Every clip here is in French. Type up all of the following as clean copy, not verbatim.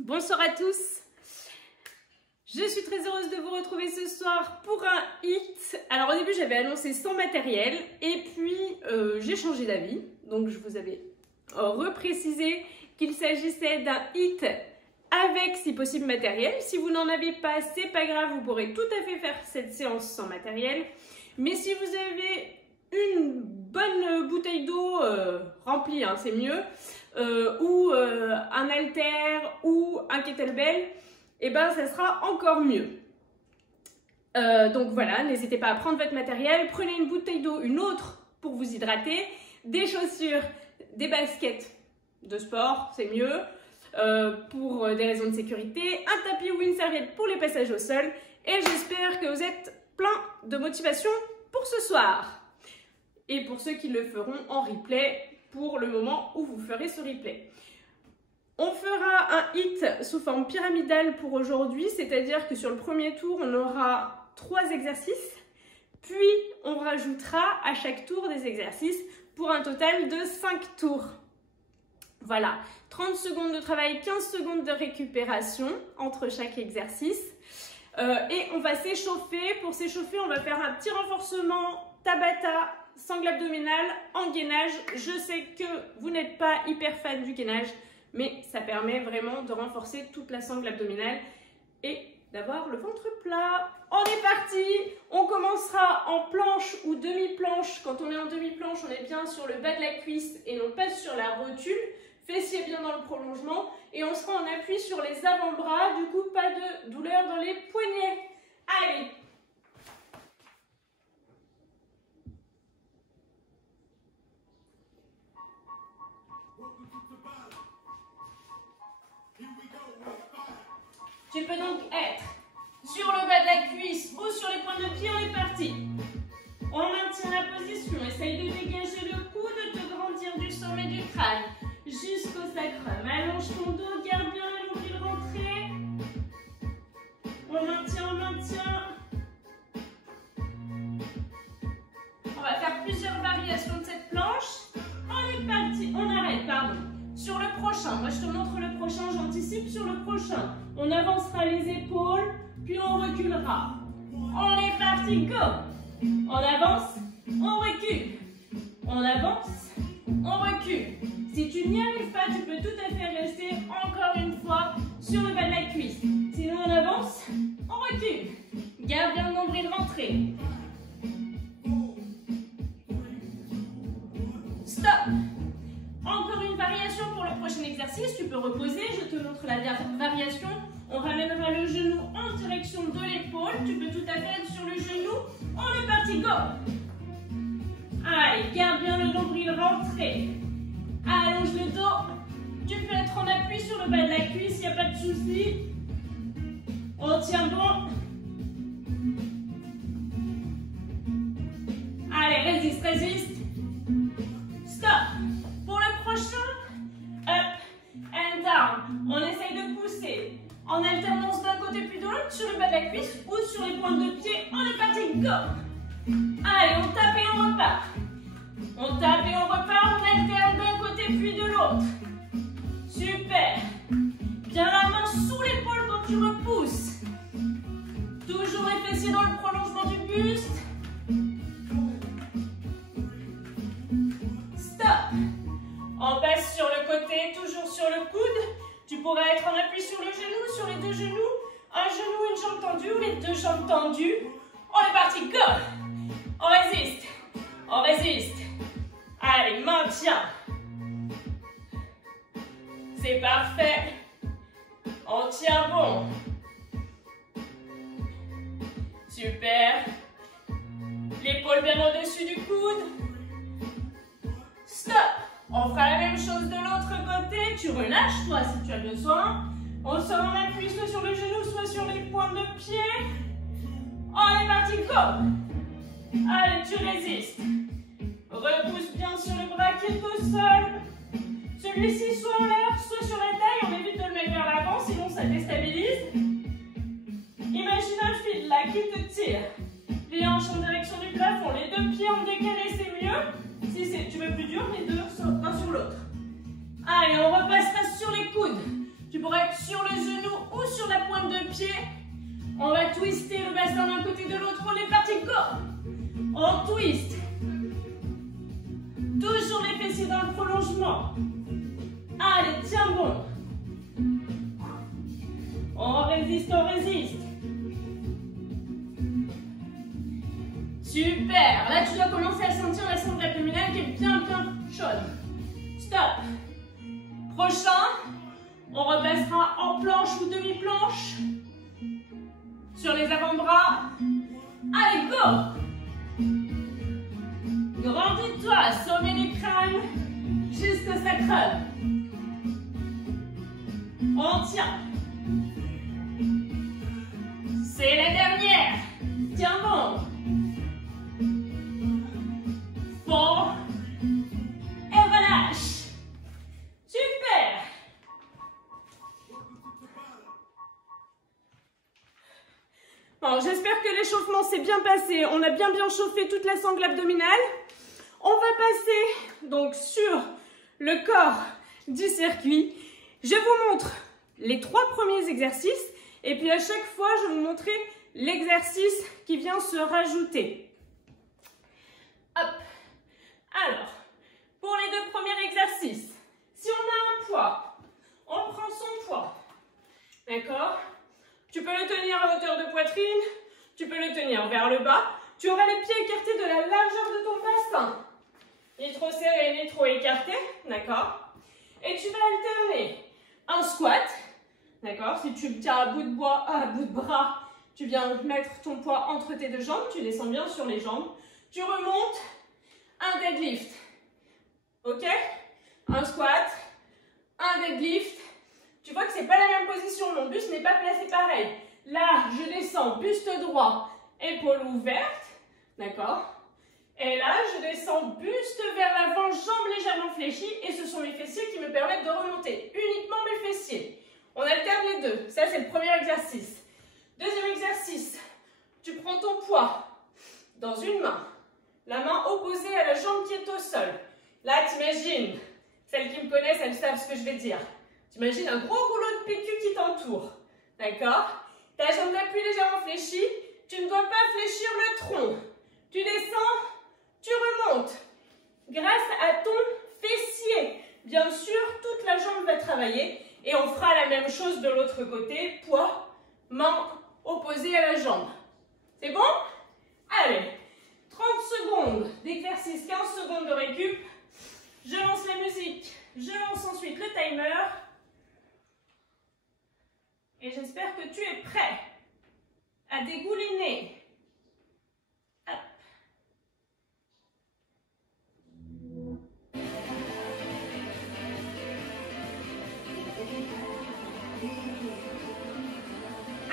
Bonsoir à tous. Je suis très heureuse de vous retrouver ce soir pour un hit. Alors au début j'avais annoncé sans matériel et puis j'ai changé d'avis. Donc je vous avais reprécisé qu'il s'agissait d'un hit avec si possible matériel. Si vous n'en avez pas, c'est pas grave, vous pourrez tout à fait faire cette séance sans matériel. Mais si vous avez une bonne bouteille d'eau remplie, hein, c'est mieux, ou un halter ou un kettlebell, et ben ça sera encore mieux. Donc voilà, n'hésitez pas à prendre votre matériel, prenez une bouteille d'eau, une autre pour vous hydrater, des chaussures, des baskets de sport, c'est mieux, pour des raisons de sécurité, un tapis ou une serviette pour les passages au sol, et j'espère que vous êtes plein de motivation pour ce soir. Et pour ceux qui le feront en replay, pour le moment où vous ferez ce replay. On fera un hit sous forme pyramidale pour aujourd'hui, c'est-à-dire que sur le premier tour, on aura 3 exercices, puis on rajoutera à chaque tour des exercices pour un total de 5 tours. Voilà, 30 secondes de travail, 15 secondes de récupération entre chaque exercice. Et on va s'échauffer. Pour s'échauffer, on va faire un petit renforcement Tabata, sangle abdominale en gainage. Je sais que vous n'êtes pas hyper fan du gainage, mais ça permet vraiment de renforcer toute la sangle abdominale et d'avoir le ventre plat. On est parti. On commencera en planche ou demi-planche. Quand on est en demi-planche, on est bien sur le bas de la cuisse et non pas sur la rotule. Fessiers bien dans le prolongement et on sera en appui sur les avant-bras, du coup pas de douleur dans les poignets. Allez! Tu peux donc être sur le bas de la cuisse ou sur les pointes de pied, on est parti. On maintient la position, essaye de dégager le coude, de te grandir du sommet du crâne jusqu'au sacrum. Allonge ton dos, garde bien le nombril rentré. On maintient, on maintient. On va faire plusieurs variations de cette planche. On est parti, on arrête, pardon. Sur le prochain, moi je te montre le prochain, j'anticipe sur le prochain. On avancera les épaules, puis on reculera. On est parti, go! On avance, on recule. On avance, on recule. Si tu n'y arrives pas, tu peux tout à fait rester encore une fois sur le bas de la cuisse. Sinon, on avance, on recule. Garde bien le nombril rentré. Stop. Encore une variation pour le prochain exercice. Tu peux reposer. Je te montre la variation. On ramènera le genou en direction de l'épaule. Tu peux tout à fait être sur le genou. On est parti, go. Allez, garde bien le nombril rentré. Allonge le dos. Tu peux être en appui sur le bas de la cuisse, il n'y a pas de souci. On tient bon. Allez, résiste, résiste. Stop. Pour le prochain, up and down. On essaye de pousser en alternance d'un côté puis de l'autre sur le bas de la cuisse ou sur les pointes de pied. On est parti, go. Allez, on tape et on repart. On tape et on repart, on alterne d'un côté puis de l'autre. Super. Bien la main sous l'épaule quand tu repousses. Toujours les fessiers dans le prolongement du buste. Stop. On passe sur le côté, toujours sur le coude. Tu pourrais être en appui sur le genou, sur les 2 genoux. Un genou, une jambe tendue ou les 2 jambes tendues. On est parti, go. On résiste. On résiste. Allez, maintien. C'est parfait. On tient bon. Super. L'épaule bien au-dessus du coude. Stop. On fera la même chose de l'autre côté. Tu relâches, toi, si tu as besoin. On sort en appui soit sur le genou, soit sur les pointes de pied. On est parti, go. Allez, tu résistes. Repousse bien sur le bras qui est au sol. Celui-ci soit en l'air, soit sur la taille. On évite de le mettre vers l'avant, sinon ça déstabilise. Imagine un fil là qui te tire. Les hanches en direction du plafond. Les 2 pieds en décalé, c'est mieux. Si tu veux plus dur, les 2 l'un sur l'autre. Allez, on repassera sur les coudes. Tu pourrais être sur le twister le bassin d'un côté de l'autre. On est parti, go! On twist. Toujours les fessiers dans le prolongement. Allez, tiens bon. On résiste, on résiste. Super. Là, tu dois commencer à sentir la sangle abdominale qui est bien chaude. Stop. Prochain, on repassera en planche ou demi-planche. Sur les avant-bras. Allez, go! Grandis-toi, sommet du crâne, jusqu'au sacrum. On tient. C'est la dernière. Tiens bon. Fond. Et relâche. Super. Bon, j'espère que l'échauffement s'est bien passé. On a bien chauffé toute la sangle abdominale. On va passer donc sur le corps du circuit. Je vous montre les 3 premiers exercices et puis à chaque fois, je vais vous montrer l'exercice qui vient se rajouter. Hop. Alors, pour les 2 premiers exercices, si on a un poids, on prend son poids. D'accord? Tu peux le tenir à hauteur de poitrine, tu peux le tenir vers le bas. Tu auras les pieds écartés de la largeur de ton bassin. Ni trop serré, ni trop écarté. D'accord? Et tu vas alterner un squat. D'accord? Si tu tiens à bout de bras, tu viens mettre ton poids entre tes 2 jambes. Tu descends bien sur les jambes. Tu remontes un deadlift. Ok? Un squat, un deadlift. Tu vois que c'est pas la même position. Mon buste n'est pas placé pareil. Là, je descends buste droit, épaule ouverte. D'accord? Et là, je descends buste vers l'avant, jambes légèrement fléchies. Et ce sont mes fessiers qui me permettent de remonter. Uniquement mes fessiers. On alterne les 2. Ça, c'est le premier exercice. Deuxième exercice. Tu prends ton poids dans une main. La main opposée à la jambe qui est au sol. Là, t'imagines, celles qui me connaissent, elles savent ce que je vais dire. T'imagines un gros rouleau de PQ qui t'entoure. D'accord? Ta jambe d'appui légèrement fléchie. Tu ne dois pas fléchir le tronc. Tu descends, tu remontes. Grâce à ton fessier. Bien sûr, toute la jambe va travailler. Et on fera la même chose de l'autre côté. Poids, main opposée à la jambe. C'est bon? Allez, 30 secondes d'exercice, 15 secondes de récup. Je lance la musique. Je lance ensuite le timer. Et j'espère que tu es prêt à dégouliner. Hop.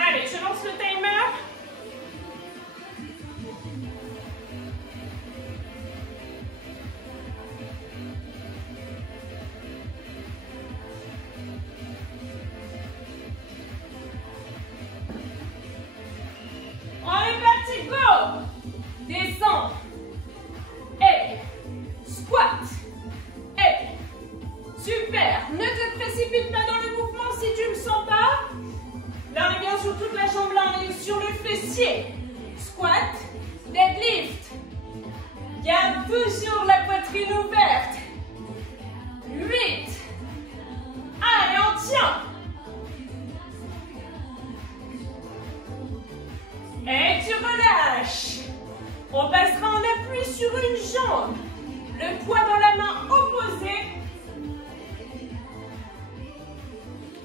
Allez, je lance le timer. On est parti, go! Descends. Et squat. Et super. Ne te précipite pas dans le mouvement si tu ne le sens pas. Là, on est bien sur toute la jambe, là, on est sur le fessier. Squat, deadlift. Garde toujours la poitrine ouverte. 8. Allez, on tient. Et tu relâches. On passera en appui sur une jambe. Le poids dans la main opposée.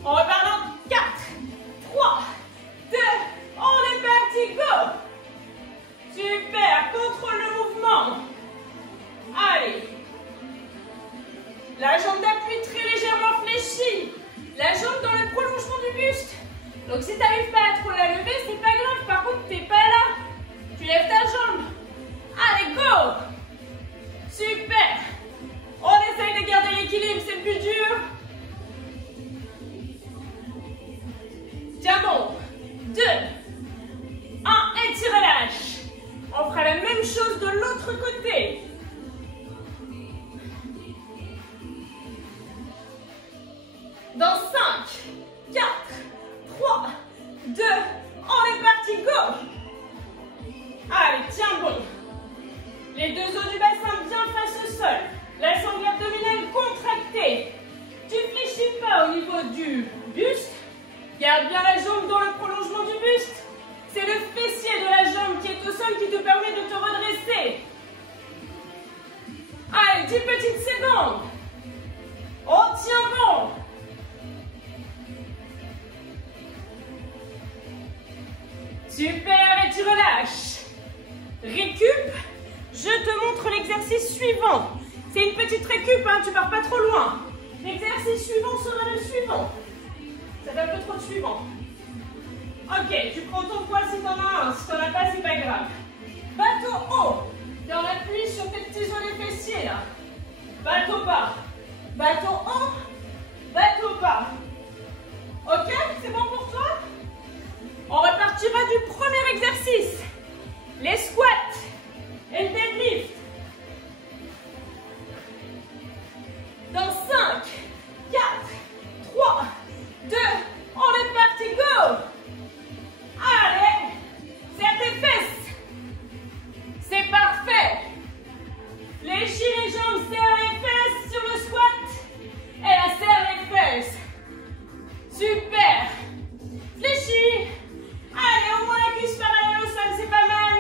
On repart dans 4, 3, 2, on est parti, go! Super, contrôle le mouvement. Allez. La jambe d'appui très légèrement fléchie. La jambe dans le prolongement du buste. Donc si tu n'arrives pas à trop la lever, c'est pas grave. Par contre, tu n'es pas là. Tu lèves ta jambe. Allez, go! Super. On essaye de garder l'équilibre, c'est plus dur. Tiens bon. 2, 1 et tu relâches. On fera la même chose de l'autre côté. Dans 5, 4, 3, 2, On est parti, go! Allez, tiens bon. Les deux os du bassin bien face au sol. La sangle abdominale contractée. Tu fléchis pas au niveau du buste. Garde bien la jambe dans le prolongement du buste. C'est le fessier de la jambe qui est au sol qui te permet de te redresser. Allez, 10 petites secondes. On tient bon. Super, et tu relâches. Récup. Je te montre l'exercice suivant. C'est une petite récup, hein, tu pars pas trop loin. L'exercice suivant sera le suivant. Ça fait un peu trop de suivant. Ok, tu prends ton poids si t'en as un. Si t'en as pas, c'est pas grave. Bateau haut. Et on appuie sur tes petits os les fessiers là. Bateau bas. Bateau haut. Bateau bas. Ok, c'est bon pour toi? On repartira du premier exercice. Les squats et le deadlift. Dans 5, 4, 3, 2, on est parti, go! Allez, serre tes fesses. C'est parfait. Fléchis les jambes, serre les fesses sur le squat. Et la serre les fesses. Super. Fléchis. Allez, au moins la cuisse parallèle au sol, c'est pas mal.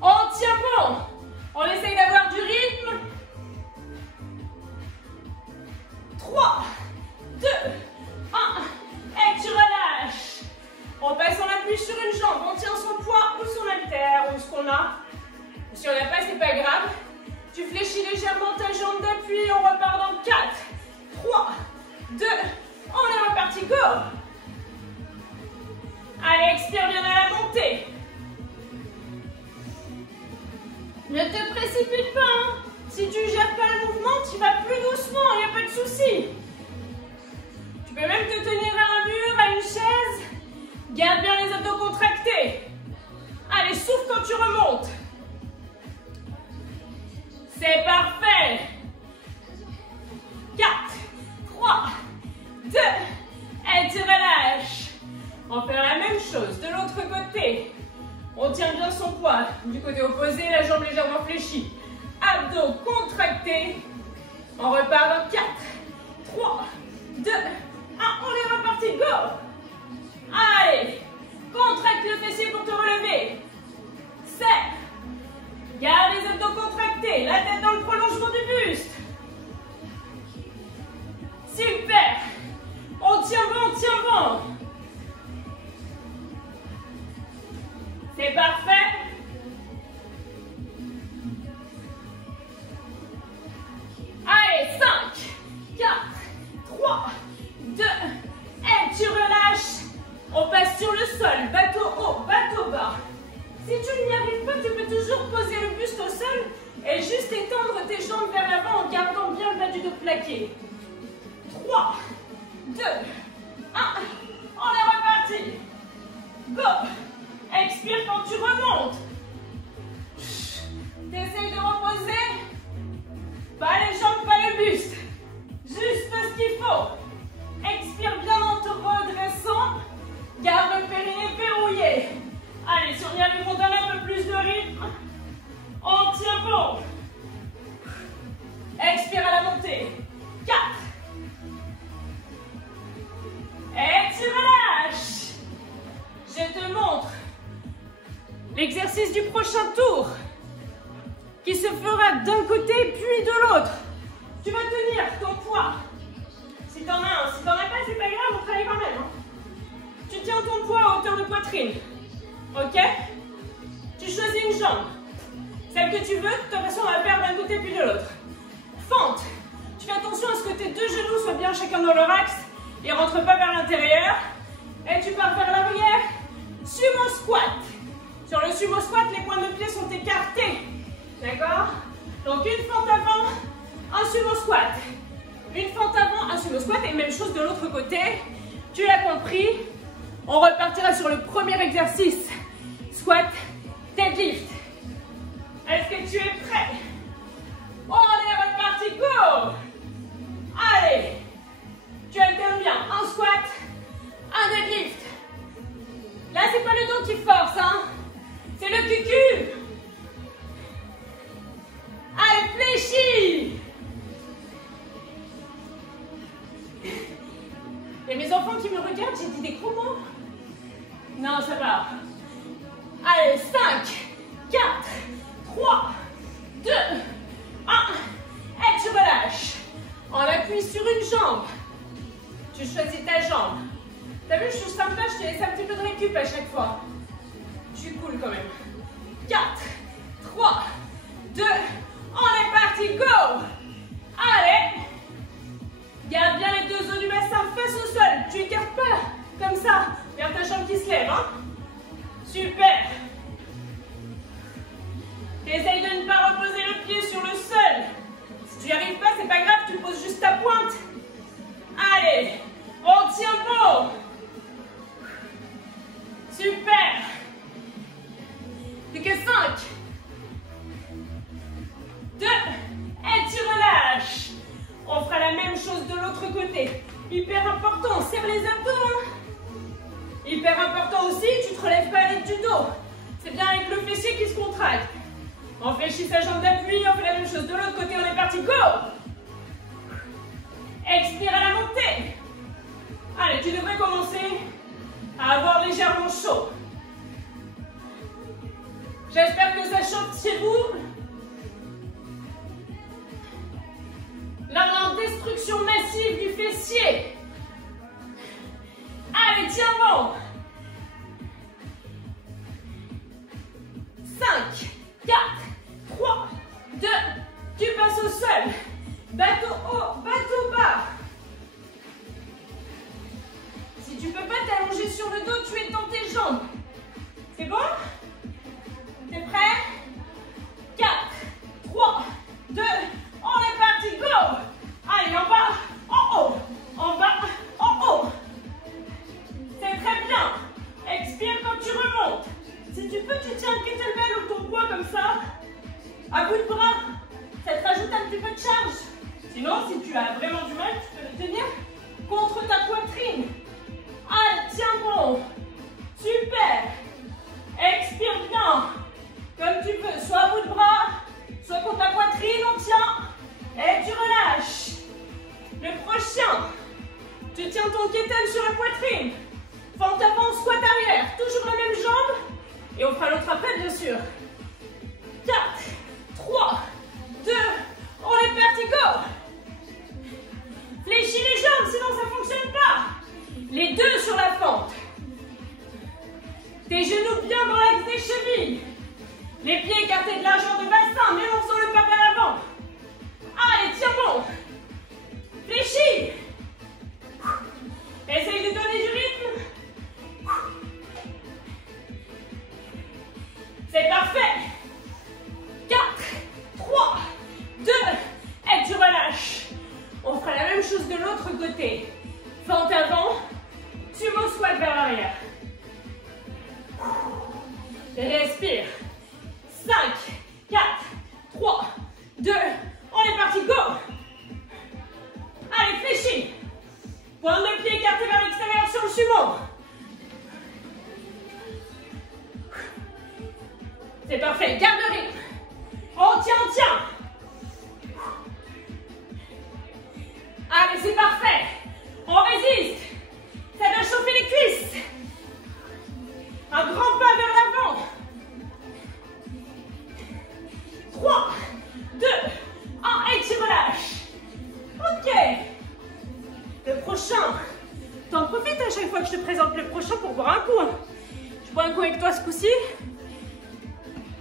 On tient bon. On essaye d'avoir du rythme. 3, 2, 1. Et tu relâches. On passe en appui sur une jambe. On tient son poids ou son haltère ou ce qu'on a. Si on n'a pas, c'est pas grave. Tu fléchis légèrement ta jambe d'appui. On repart dans 4, 3, 2. On est reparti. Go. Allez, expire bien à la montée. Ne te précipite pas, hein. Si tu ne gères pas le mouvement, tu vas plus doucement, il n'y a pas de souci. Tu peux même te tenir à un mur, à une chaise. Garde bien les abdos contractés. Allez, souffle quand tu remontes. C'est parfait. 4, 3, 2, et tu relâches. On va faire la même chose de l'autre côté. On tient bien son poids. Du côté opposé, la jambe légèrement fléchie. Abdos contractés. On repart dans 4, 3, 2, 1. On est reparti. Go. Allez. Contracte le fessier pour te relever. Serre. Garde les abdos contractés. La tête dans le prolongement du buste. Super. On tient bon, on tient bon. C'est parfait. Allez, 5, 4, 3, 2, et tu relâches. On passe sur le sol, bateau haut, bateau bas. Si tu n'y arrives pas, tu peux toujours poser le buste au sol et juste étendre tes jambes vers l'avant en gardant bien le bas du dos plaqué. 3, 2, 1, on est reparti. Go. Expire quand tu remontes. T'essayes de reposer. Pas les jambes, pas le buste. Juste ce qu'il faut. Expire bien en te redressant. Garde le périnée verrouillé. Allez, si on y arrive, on donne un peu plus de rythme. On tient bon. Expire à la montée. 4. Et tu relâches. Je te montre l'exercice du prochain tour qui se fera d'un côté puis de l'autre. Tu vas tenir ton poids. Si t'en as un, si t'en as pas, c'est pas grave, on travaille quand même. Hein. Tu tiens ton poids à hauteur de poitrine. Ok? Tu choisis une jambe. Celle que tu veux, de toute façon, on va faire d'un côté puis de l'autre. Fente. Tu fais attention à ce que tes deux genoux soient bien chacun dans leur axe et ne rentrent pas vers l'intérieur. Et tu pars vers l'arrière. Sumo squat. Sur le sumo squat, les points de pied sont écartés. D'accord? Donc une fente avant, un sumo squat. Une fente avant, un sumo squat. Et même chose de l'autre côté. Tu l'as compris. On repartira sur le premier exercice. Squat, deadlift. Est-ce que tu es prêt? On est reparti, go! Allez! Tu alternes bien. Un squat, un deadlift. Il y a mes enfants qui me regardent, j'ai dit des gros mots. Non, ça va. Allez, 5, 4, 3, 2, 1. Et tu relâches. On appuie sur une jambe. Tu choisis ta jambe. T'as vu, je suis sympa, je te laisse un petit peu de récup à chaque fois. Tu coules quand même. 4, 3, 2, on est parti, go! Allez! Garde bien les deux os du bassin face au sol. Tu écartes pas, comme ça, vers ta jambe qui se lève. Hein? Super! Essaye de ne pas reposer le pied sur le sol. Si tu n'y arrives pas, c'est pas grave, tu poses juste ta pointe. Allez, on tient bon. Super. Plus que 5. 2. Et tu relâches. On fera la même chose de l'autre côté. Hyper important, serre les abdos. Hyper important aussi, tu te relèves pas avec du dos. C'est bien avec le fessier qui se contracte. On fléchit sa jambe d'appui, on fait la même chose de l'autre côté, on est parti, go! Expire à la montée. Allez, tu devrais commencer à avoir légèrement chaud. J'espère que ça chauffe chez vous. Là, on est en destruction massive du fessier. Allez, tiens bon. 5, 4, 3, 2, tu passes au sol. Bateau haut, bateau bas. Si tu ne peux pas t'allonger sur le dos, tu es dans tes jambes. C'est bon? T'es prêt? 4, 3, 2, on est parti, go! Allez, en bas, en haut, en bas, en haut. C'est très bien. Expire quand tu remontes. Si tu peux, tu tiens le kettlebell ou ton poids comme ça, à bout de bras. Ça te rajoute un petit peu de charge. Sinon, si tu as vraiment du mal, tu peux le tenir contre ta poitrine. Allez, tiens bon. Super. Expire bien. Comme tu peux, soit à bout de bras, soit contre ta poitrine, on tient. Et tu relâches. Le prochain, tu tiens ton kettlebell sur la poitrine. Fente avant, squat arrière. Toujours la même jambe. Et on fera l'autre après, bien sûr. 4, 3, 2, on est parti, go! Fléchis les jambes, sinon ça ne fonctionne pas. Les deux sur la fente. Tes genoux bien dans l'axe des chevilles. Les pieds écartés de largeur de bassin, mais en faisant le pas vers l'avant. Allez, tiens bon. Fléchis. Essaye de donner du rythme. C'est parfait. 4, 3, 2, et tu relâches. On fera la même chose de l'autre côté. Fente avant, sumo squat vers l'arrière. Respire. 5, 4, 3, 2, on est parti, go! Allez, fléchis. Pointe de pied écarté vers l'extérieur sur le sumo. C'est parfait, garde le rythme. On tient, on tient. Allez, c'est parfait. On résiste. Ça doit chauffer les cuisses. Un grand pas vers l'avant. 3, 2, 1, et tu relâches. Ok. Le prochain. T'en profites à chaque fois que je te présente le prochain pour boire un coup. Je bois un coup avec toi ce coup-ci.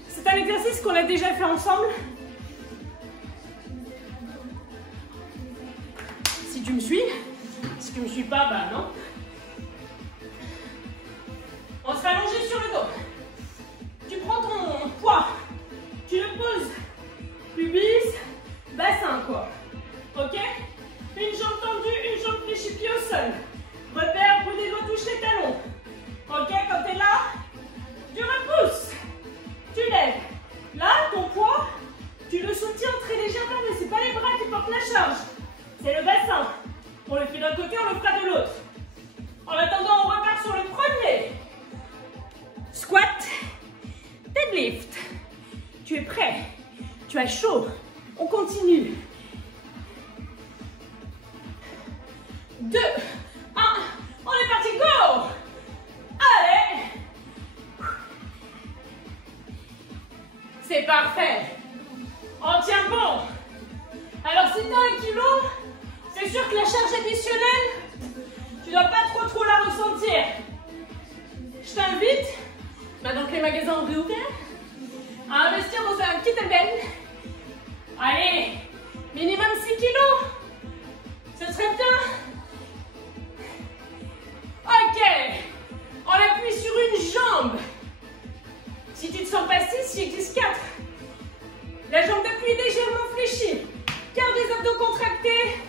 C'est un exercice qu'on a déjà fait ensemble. Si tu me suis. Si tu me suis pas, bah non. On se fait allonger sur le dos. Tu prends ton poids. Tu le poses. Pubis, bassin quoi. Ok? Une jambe tendue, une jambe fléchie, pied au sol. Repère, bout des doigts touche les talons. Ok? Quand tu es là, tu repousses. Tu lèves. Là, ton poids, tu le soutiens très légèrement, mais ce n'est pas les bras qui portent la charge. C'est le bassin. On le fait d'un côté, on le fera de l'autre. En attendant, on repart sur le premier. Squat, deadlift. Tu es prêt? Tu as chaud? On continue. 2, 1. parfait. On tient bon. Alors si tu as 1 kilo, c'est sûr que la charge additionnelle, tu ne dois pas trop la ressentir. Je t'invite, maintenant que les magasins ont réouvert, à investir dans un petit dumbbell. Allez, minimum 6 kilos. Ce serait bien. Ok. On appuie sur une jambe. Si tu ne te sens pas 6, il existe 4. La jambe d'appui légèrement fléchie. Garde les abdos contractés.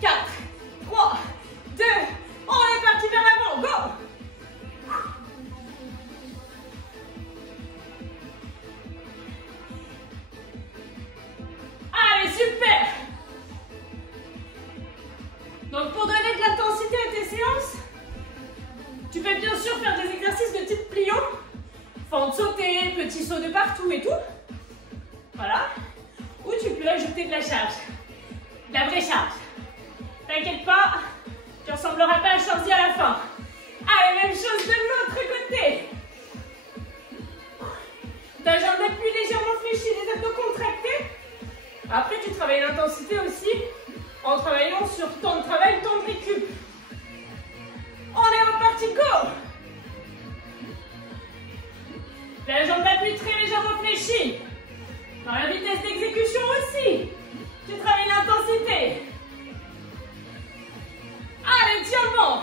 4, 3, 2, on est parti vers l'avant. Go! Allez, super! Donc pour donner de l'intensité à tes séances, tu peux bien sûr faire des exercices de type plio, fente sautée, petit saut de partout et tout. Voilà. Ou tu peux ajouter de la charge, de la vraie charge. T'inquiète pas, tu ressembleras pas à Shorzy à la fin. Allez, même chose de l'autre côté. Ta jambe d'appui légèrement fléchie, les abdos contractés. Après, tu travailles l'intensité aussi en travaillant sur temps de travail, temps de récup. On est reparti, go! La jambe d'appui très légèrement fléchie. Dans la vitesse d'exécution aussi. Tu travailles l'intensité. Allez, tiens bon.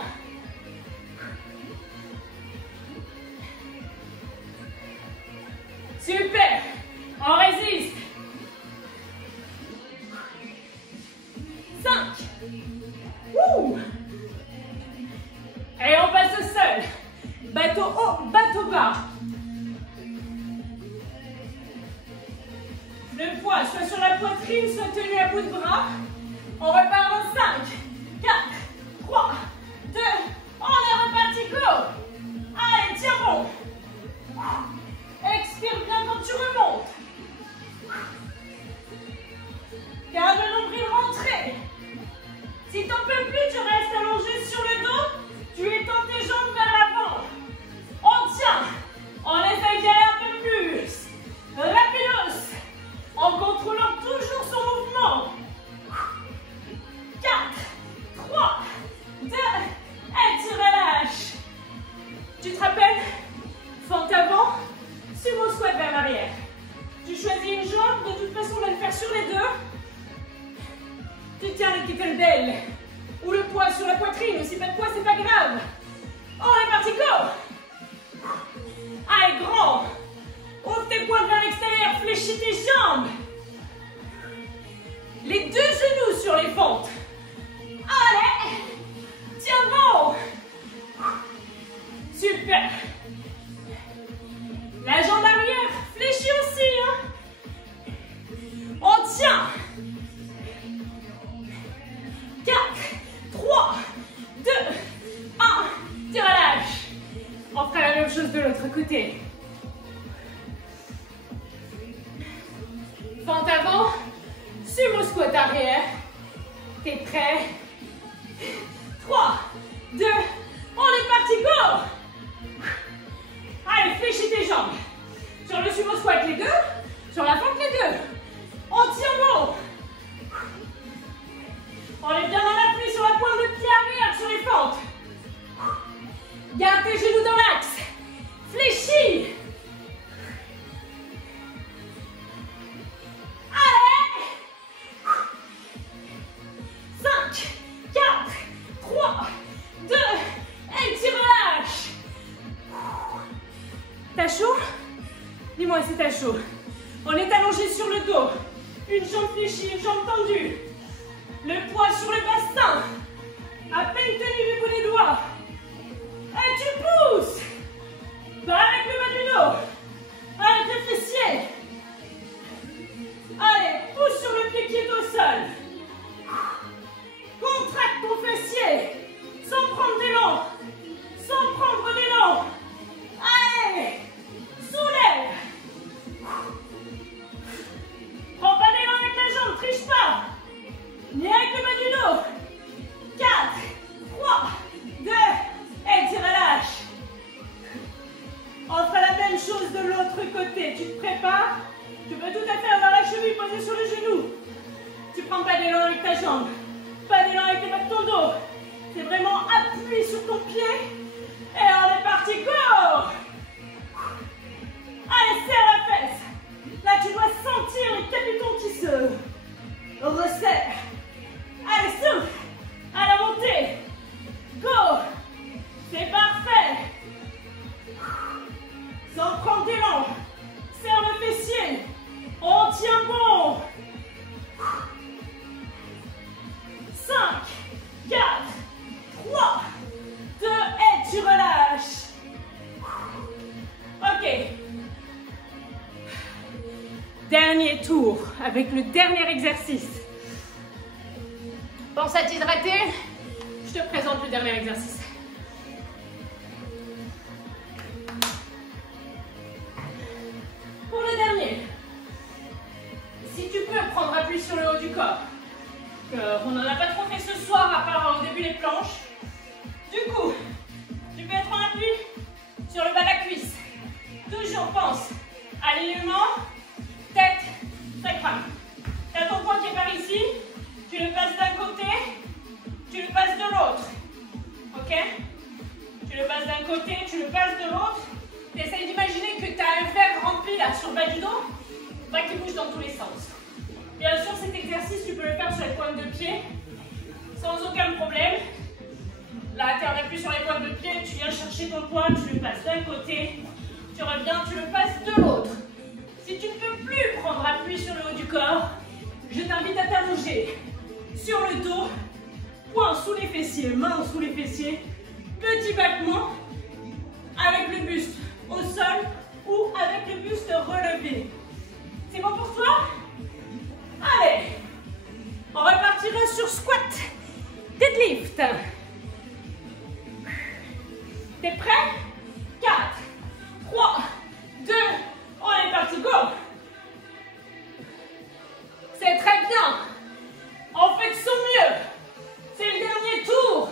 Super. On résiste. 5. Ouh. Et on passe au sol. Bateau haut, bateau bas. Le poids soit sur la poitrine, soit tenu à bout de bras. On repart en 5, 4, 3, 2, on est reparti, go! Allez, tiens bon. Expire bien quand tu remontes. Garde le nombril rentré. Si t'en peux plus, tu restes allongé sur le dos. Tu étends tes jambes vers l'avant. On tient. On essaye d'y aller un peu plus. Rapidos. En contrôlant toujours son mouvement. 4, 3, 2, et tu relâches. Tu te rappelles? Fente avant, sumo squat vers l'arrière. Tu choisis une jambe, de toute façon on va le faire sur les deux. Tu tiens le kettlebell ou le poids sur la poitrine, ou si pas de poids c'est pas grave. On est parti, go! Allez, grand. Ouvre tes poings vers l'extérieur, fléchis tes jambes. Les deux genoux sur les fentes. Allez, tiens bon. Super. La jambe arrière, fléchis aussi. Hein. On tient. 4, 3, 2, 1. Tu relâches. On fera la même chose de l'autre côté. Fente avant, sumo squat arrière. T'es prêt? 3, 2, on est parti, go! Allez, fléchis tes jambes. Sur le sumo squat, les deux. Sur la fente, les deux. On tient bon. On est bien dans l'appui sur la pointe de pied arrière, sur les fentes. Garde tes genoux dans l'axe. Fléchis. Allez. 5, 4, 3, 2, et tu relâches. T'as chaud? Dis-moi si t'as chaud. On est allongé sur le dos. Une jambe fléchie, une jambe tendue. Le poids sur le bassin. À peine tenu du bout des doigts. Et tu pousses. Pas avec le bas du dos. Avec le fessier. Allez, pousse sur le pied qui est au sol. Contracte ton fessier. Sans prendre d'élan. Sans prendre d'élan. Allez. Soulève. Prends pas d'élan avec la jambe, triche pas. Ni avec le bas du dos. 4, 3, appuie sur ton pied. Et on est parti, go! Allez, serre la fesse. Là, tu dois sentir le capiton qui se resserre. Allez, souffle. À la montée. Go! C'est parfait. Sans prendre d'élan. Serre le fessier. On tient bon. 5, 4, 3, 2, et tu relâches. Ok. Dernier tour avec le dernier exercice. Pense à t'hydrater. Je te présente le dernier exercice. Pour le dernier, si tu peux prendre appui sur le haut du corps. On n'en a pas trop fait ce soir à part au début les planches. Du coup, tu peux être en appui sur le bas de la cuisse. Toujours pense à l'alignement, tête, sacrum. Tu as ton poing qui est par ici, tu le passes d'un côté, tu le passes de l'autre. Ok? Tu le passes d'un côté, tu le passes de l'autre. Tu essayes d'imaginer que tu as un verre rempli là sur le bas du dos, pas qui bouge dans tous les sens. Bien sûr, cet exercice, tu peux le faire sur les pointes de pied, sans aucun problème. Là, tu es en appui sur les pointes de pied, tu viens chercher ton poing, tu le passes d'un côté, tu reviens, tu le passes de l'autre. Si tu ne peux plus prendre appui sur le haut du corps, je t'invite à t'allonger sur le dos, poing sous les fessiers, main sous les fessiers, petit battement avec le buste au sol ou avec le buste relevé. C'est bon pour toi? Allez, on repartira sur squat, deadlift. T'es prêt? 4, 3, 2, on est parti, go! C'est très bien. On fait de son mieux. C'est le dernier tour.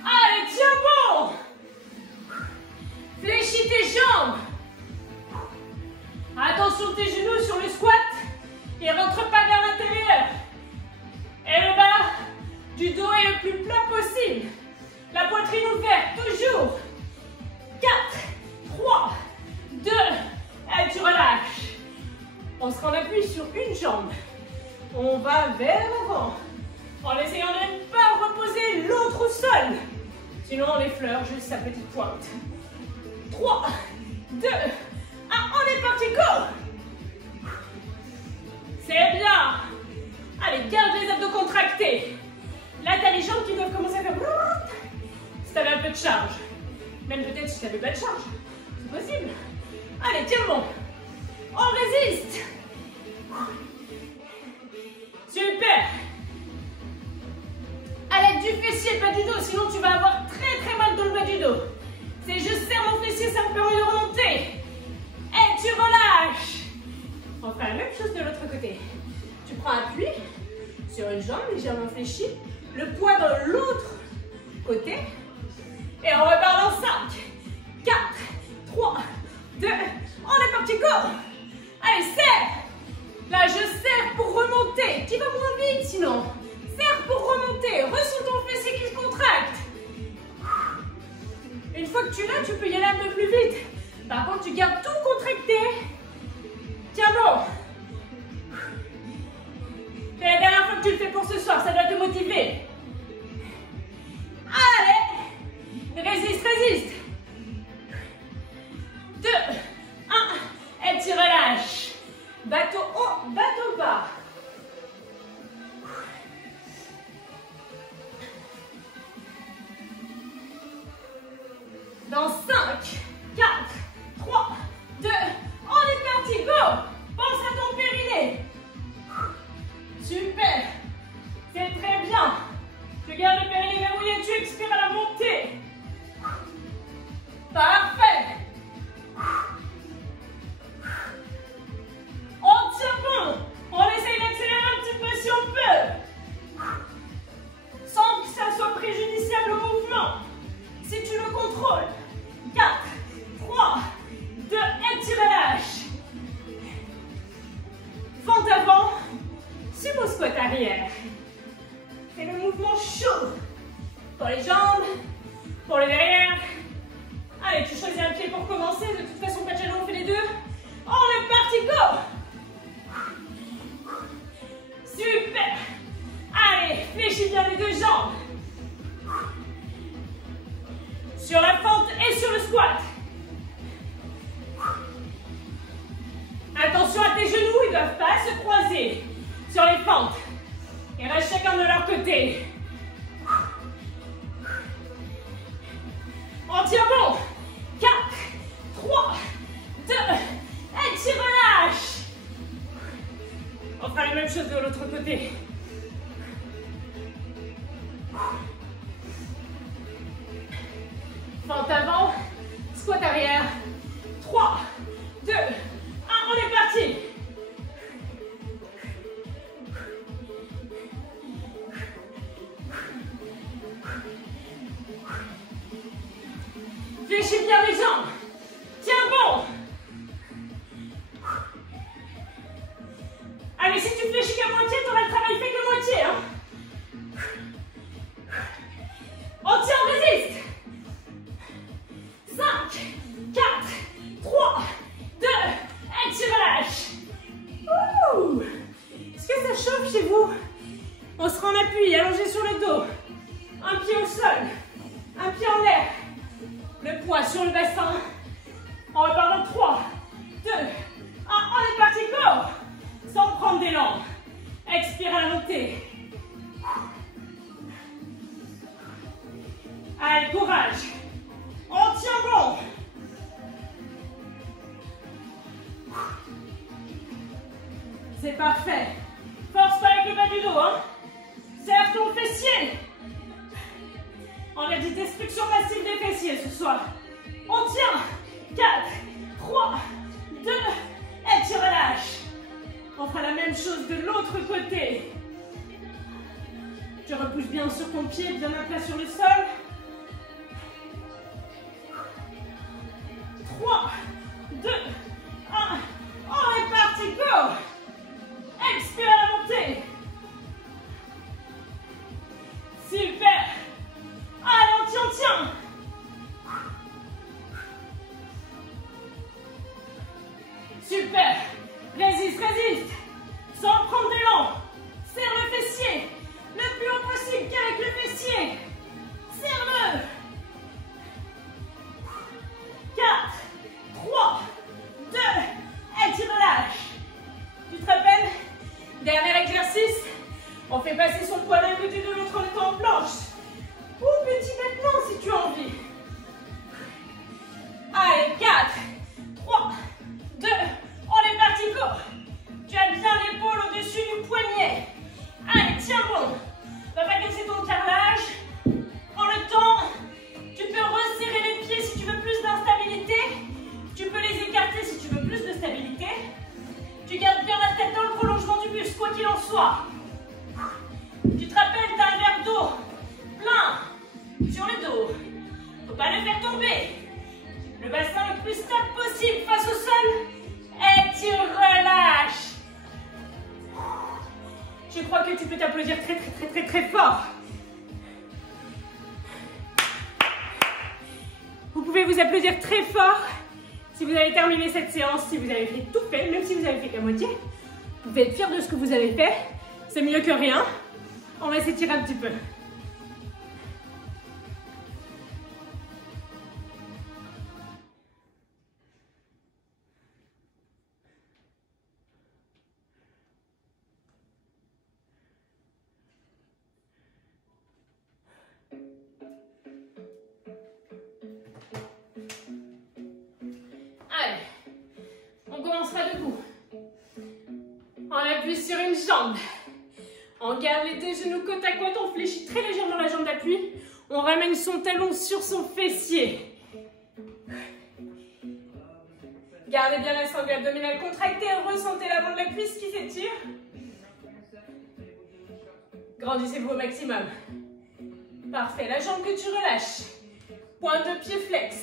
Allez, tiens bon. Fléchis tes jambes. Attention tes genoux sur le squat. Il ne rentre pas vers l'intérieur. Et le bas du dos est le plus plat possible. La poitrine ouverte, toujours. 4, 3, 2, et tu relâches. On se rend appui sur une jambe. On va vers l'avant. En essayant de ne pas reposer l'autre au sol. Sinon on effleure juste sa petite pointe. 3, 2, 1, on est parti, go! C'est bien. Allez, garde les abdos contractés. Là, tu as les jambes qui doivent commencer à faire... Si tu avais un peu de charge. Même peut-être si tu n'avais pas de charge. C'est possible. Allez, tiens bon. On résiste. Super. À l'aide du fessier, pas du dos, sinon tu vas avoir très mal dans le bas du dos. C'est je serre mon fessier, ça me permet de remonter. Et tu relâches. On fera la même chose de l'autre côté. Tu prends appui sur une jambe légèrement fléchie, le poids dans l'autre côté. Et on repart dans 5, 4, 3, 2, on est parti, go! Allez, serre. Là, je serre pour remonter. Tu vas moins vite sinon. Serre pour remonter. Ressens ton fessier qui se contracte. Une fois que tu l'as, tu peux y aller un peu plus vite. Par contre, tu gardes tout contracté. Tiens bon. C'est la dernière fois que tu le fais pour ce soir. Ça doit te motiver. Allez. Résiste, résiste. 2, 1. Et tu relâches. Bateau haut, bateau bas. Dans 5, 4, 3, 2, on est parti, go! Pense à ton périnée. Super. C'est très bien. Tu gardes le périnée verrouillé, tu expires à la montée. Parfait. On tient bon. On essaye d'accélérer un petit peu si on peut. Sans que ça soit préjudiciable au mouvement. Si tu le contrôles. 4, 3, 2, et tu relâches. Fente avant, sumo squat arrière. C'est le mouvement chaud pour les jambes, pour le derrière. Allez, tu choisis un pied pour commencer. De toute façon, pas de jalon, on fait les deux. On est parti, go! Super! Allez, fléchis bien les deux jambes. Sur la fente et sur le squat. Attention à tes genoux, ils ne doivent pas se croiser sur les fentes. Ils restent chacun de leur côté. On tient bon. 4, 3, 2, et tu relâches. On fera la même chose de l'autre côté. Fente avant, squat arrière. 3, 2, 1, on est parti. Fléchis bien les jambes. Tiens bon. Allez, si tu fléchis qu'à moitié, tu auras le travail fait qu'à moitié. Hein. On tient, on résiste. 5, 4, 3, 2, et tu relâches. Ouh. Est-ce que ça chauffe chez vous? On sera en appui, allongé sur le dos. Un pied au sol, un pied en l'air. Le poids sur le bassin. On repart dans 3, 2, 1, on est parti, go! Sans prendre d'élan. Expire à la montée. Allez, courage. On tient bon. C'est parfait. Force pas avec le bas du dos, hein. Serre ton fessier. On a dit destruction massive des fessiers ce soir. On tient. 4, 3, 2, et tu relâches. On fera la même chose de l'autre côté. Tu repousses bien sur ton pied, bien à plat sur le sol. 3, 2, 1, on est parti, go! Expire à la montée. Super! Allez, on tient. Super! Résiste, résiste! Sans prendre d'élan. Serre le fessier. Le plus haut possible qu'avec le fessier. Serre-le. 4, 3, 2, et tu relâches. Tu te rappelles? Dernier exercice. On fait passer son poids d'un côté de l'autre en étant en planche. Ou petit maintenant si tu as envie. Allez, 4, 3, 2, on est parti, go. Tu as bien l'épaule au-dessus du poignet. Allez, tiens bon. Va pas casser ton carrelage. Prends le temps. Tu peux resserrer les pieds si tu veux plus d'instabilité. Tu peux les écarter si tu veux plus de stabilité. Tu gardes bien la tête dans le prolongement du buste, quoi qu'il en soit. Tu te rappelles, tu as un verre d'eau plein sur le dos. Faut pas le faire tomber. Le bassin le plus stable possible face au sol. Et tu relâches. Je crois que tu peux t'applaudir très fort. Vous pouvez vous applaudir très fort si vous avez terminé cette séance, si vous avez fait tout fait, même si vous avez fait qu'à moitié. Vous pouvez être fiers de ce que vous avez fait. C'est mieux que rien. On va s'étirer un petit peu. Allez, on commencera debout. On appuie sur une jambe. On garde les deux genoux côte à côte, on fléchit très légèrement la jambe d'appui. On ramène son talon sur son fessier. Gardez bien la sangle abdominale contractée, ressentez l'avant de la cuisse qui s'étire. Grandissez-vous au maximum. Parfait, la jambe que tu relâches. Pointe de pied flex.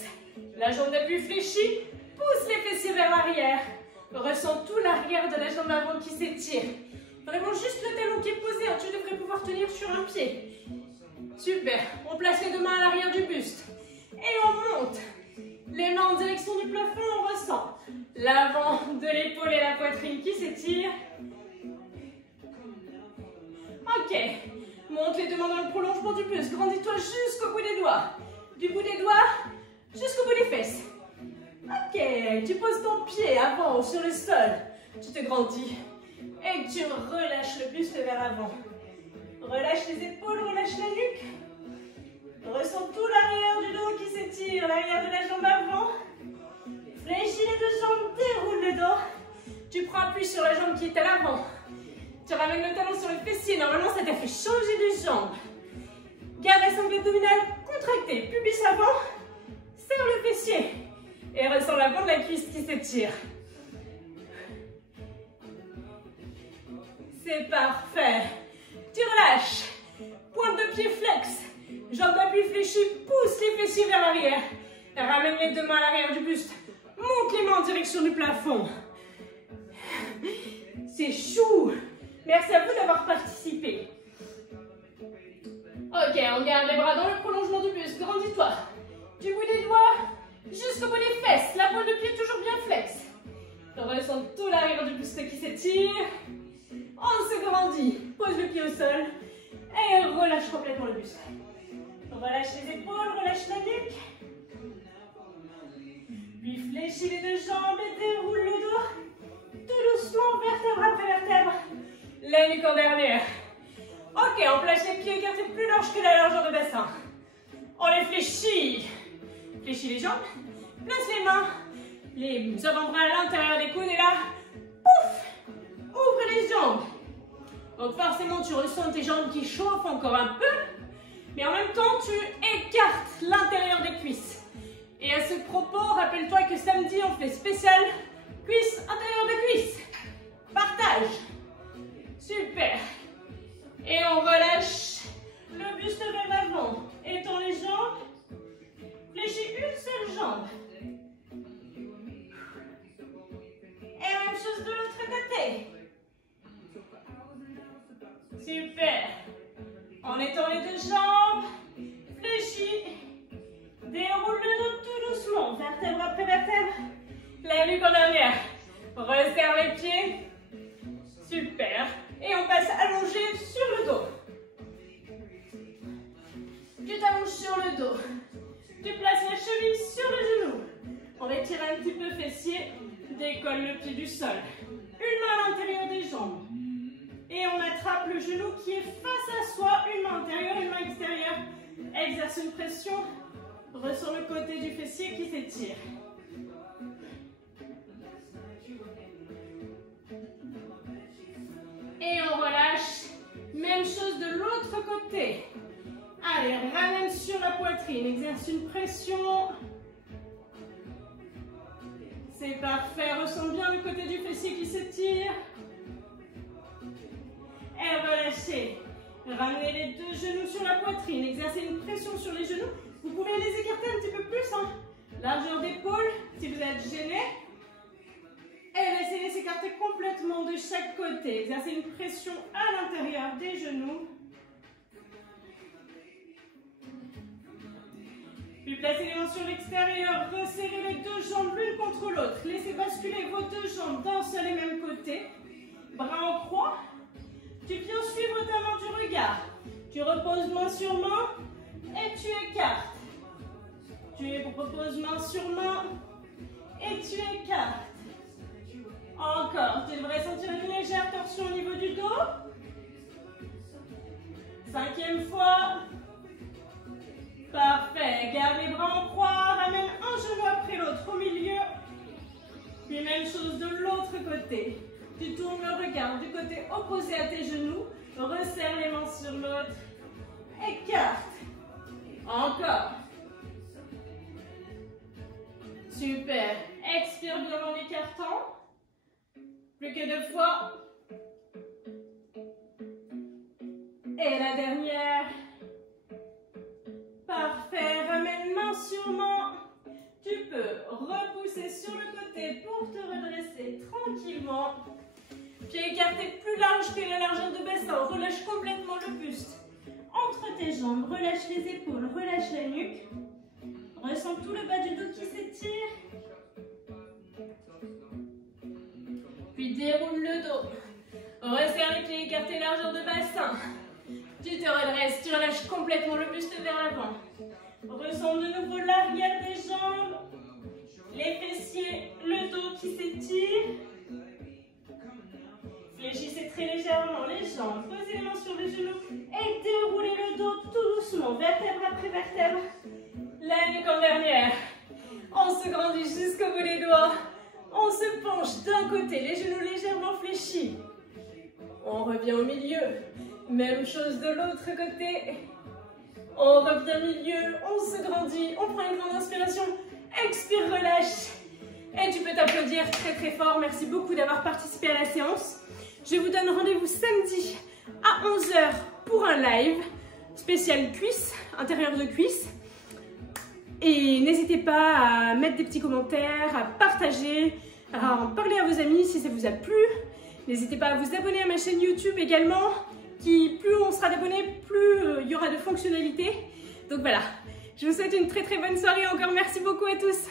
La jambe d'appui fléchie, pousse les fessiers vers l'arrière. Ressens tout l'arrière de la jambe avant qui s'étire. Vraiment juste le talon qui est posé, hein. Tu devrais pouvoir tenir sur un pied. Super, on place les deux mains à l'arrière du buste. L'avant de l'épaule et la poitrine qui s'étirent. Ok. Monte les deux mains dans le prolongement du buste. Grandis-toi jusqu'au bout des doigts. Du bout des doigts jusqu'au bout des fesses. Ok. Tu poses ton pied avant sur le sol. Tu te grandis. Et tu relâches le buste vers l'avant. Relâche les épaules, relâche la nuque. Ressens tout l'arrière du dos qui s'étire, l'arrière de la jambe avant. Fléchis les deux jambes, déroule le dos. Tu prends appui sur la jambe qui est à l'avant. Tu ramènes le talon sur le fessier. Normalement, ça t'a fait changer de jambe. Garde la sangle abdominale contractée. Pubis avant. Serre le fessier. Et ressens l'avant de la cuisse qui s'étire. C'est parfait. Tu relâches. Pointe de pied flex. Jambe d'appui fléchie. Pousse les fessiers vers l'arrière. Ramène les deux mains à l'arrière du buste. Monte les mains en direction du plafond. C'est chou. Merci à vous d'avoir participé. Ok, on garde les bras dans le prolongement du buste. Grandis-toi. Du bout des doigts jusqu'au bout des fesses. La pointe de pied toujours bien flex. On ressent tout l'arrière du buste qui s'étire. On se grandit. Pose le pied au sol. Et relâche complètement le buste. Relâche les épaules, relâche la nuque. Puis fléchis les deux jambes et déroule le dos. Tout doucement, vertèbre après vertèbre. La nuque en dernière. Ok, on place les pieds écartés plus larges que la largeur de bassin. On les fléchit. Fléchis les jambes. Place les mains. Les avant-bras à l'intérieur des coudes et là, pouf, ouvre les jambes. Donc forcément, tu ressens tes jambes qui chauffent encore un peu. Mais en même temps, tu écartes l'intérieur des cuisses. Et à ce propos, rappelle-toi que samedi, on fait spécial cuisse, intérieur de cuisse. Partage. Super. Et on relâche le buste vers l'avant. Étends les jambes. Fléchis une seule jambe. Et même chose de l'autre côté. Super. On étend les deux jambes. Fléchis. Déroule le dos tout doucement. Vertèbre après vertèbre. La nuque en arrière. Resserre les pieds. Super. Et on passe allongé sur le dos. Tu t'allonges sur le dos. Tu places la cheville sur le genou. On étire un petit peu fessier. Décolle le pied du sol. Une main à l'intérieur des jambes. Et on attrape le genou qui est face à soi. Une main intérieure, une main extérieure. Exerce une pression. Ressens le côté du fessier qui s'étire. Et on relâche. Même chose de l'autre côté. Allez, ramène sur la poitrine. Exerce une pression. C'est parfait. Ressens bien le côté du fessier qui s'étire. Et relâchez. Ramenez les deux genoux sur la poitrine. Exercez une pression sur les genoux. Vous pouvez les écarter un petit peu plus. Largeur d'épaule si vous êtes gêné. Et laissez-les s'écarter complètement de chaque côté. Exercez une pression à l'intérieur des genoux. Puis placez les mains sur l'extérieur. Resserrez les deux jambes l'une contre l'autre. Laissez basculer vos deux jambes d'un seul et même côté. Bras en croix. Tu viens suivre ta main du regard. Tu reposes main sur main et tu écartes. Tu reposes main sur main et tu écartes. Encore. Tu devrais sentir une légère torsion au niveau du dos. 5e fois. Parfait. Garde les bras en croix. Ramène un genou après l'autre au milieu. Puis même chose de l'autre côté. Tu tournes le regard du côté opposé à tes genoux. Resserre les mains sur l'autre. Écarte. Encore. Super. Expire bien en écartant. Plus que 2 fois. Et la dernière. Parfait. Ramène main sur main. Tu peux repousser sur le côté pour te redresser tranquillement. Pieds écartés plus large que la largeur de bassin. Relâche complètement le buste. Entre tes jambes, relâche les épaules, relâche la nuque. Ressens tout le bas du dos qui s'étire. le dos. Resserre les pieds écartés, largeur de bassin. Tu te redresses, tu relâches complètement le buste vers l'avant. Ressens de nouveau l'arrière des jambes, les fessiers, le dos qui s'étire. Fléchissez très légèrement les jambes, posez les mains sur les genoux et déroulez le dos tout doucement, vertèbre après vertèbre. La nuque en dernière. On se grandit jusqu'au bout des doigts. On se penche d'un côté, les genoux légèrement fléchis. On revient au milieu. Même chose de l'autre côté. On revient au milieu, on se grandit, on prend une grande inspiration. Expire, relâche. Et tu peux t'applaudir très très fort. Merci beaucoup d'avoir participé à la séance. Je vous donne rendez-vous samedi à 11 h pour un live spécial cuisse, intérieur de cuisse. Et n'hésitez pas à mettre des petits commentaires, à partager, à en parler à vos amis si ça vous a plu. N'hésitez pas à vous abonner à ma chaîne YouTube également, qui plus on sera d'abonnés, plus il y aura de fonctionnalités. Donc voilà, je vous souhaite une très très bonne soirée. Encore merci beaucoup à tous.